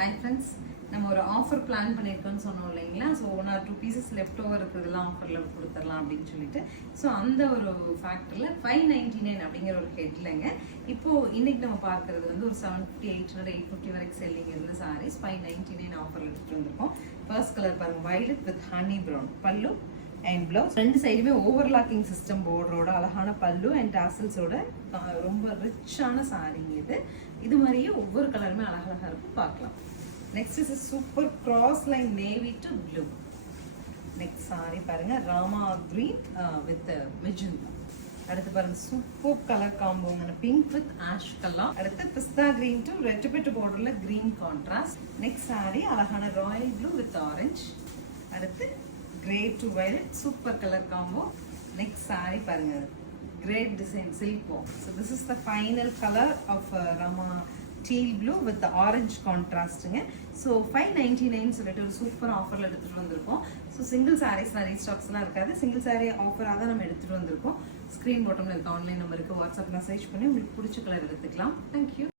Hi friends, நம்ம ஒரு offer plan பண்ணியிருக்கோம்னு சொன்னோம் இல்லைங்களா. So 1 or 2 pieces left over இருக்கிறதுலாம் ஆஃபரில் கொடுத்துடலாம் அப்படின்னு சொல்லிட்டு, ஸோ அந்த ஒரு ஃபேக்டரில் 599 அப்படிங்கிற ஒரு ஹெட்லங்க. இப்போது இன்னைக்கு நம்ம பார்க்குறது வந்து ஒரு 750, 800, 850 வரைக்கும் செல்லிங் இருந்த சாரீஸ் 599 ஆஃபரில் எடுத்துகிட்டு வந்திருக்கோம். ஃபர்ஸ்ட் கலர் பாருங்கள், வயலட் வித் ஹனி ப்ரௌன் பல்லு அண்ட் ப்ளவுஸ். ரெண்டு சைடுமே ஓவர்லாக்கிங் சிஸ்டம் போர்டரோட அழகான பல்லு அண்ட் டாசல்ஸோட ரொம்ப ரிச்சான சாரீங்க இது. இது மாதிரியே ஒவ்வொரு கலருமே அழகழகாக இருக்கும், பார்க்கலாம். Next is super cross line navy to blue. Next sari பாருங்க, ராமா கிரீன் வித் மெஜந்தா. அடுத்து பாருங்க, சூப்பர் கலர் காம்போங்க, பிங்க் வித் ஆஷ் கலர். அடுத்து pista green to red bit பார்டர்ல கிரீன் கான்ட்ராஸ்ட். நெக்ஸ்ட் சாரி அழகான ராயல் ப்ளூ வித் ஆரஞ்சு. அடுத்து grey to violet, super colour combo. Next sari பாருங்க, great design silk box. So this is the final color of Rama teal blue with the orange contrastங்க. So 599 சொல்லிட்டு ஒரு super ஆஃபர்ல எடுத்துட்டு வந்திருக்கோம். So single saris நிறைய ஸ்டாக்ஸ்லாம் இருக்காது, single sari ஆஃபராக தான் நம்ம எடுத்துட்டு வந்திருக்கோம். ஸ்க்ரீன் பாட்டம்ல இருக்க ஆன்லைன் நம்பருக்கு வாட்ஸ்அப் மெசேஜ் பண்ணி உங்களுக்கு பிடிச்ச கலர் எடுத்துக்கலாம். தேங்க்யூ.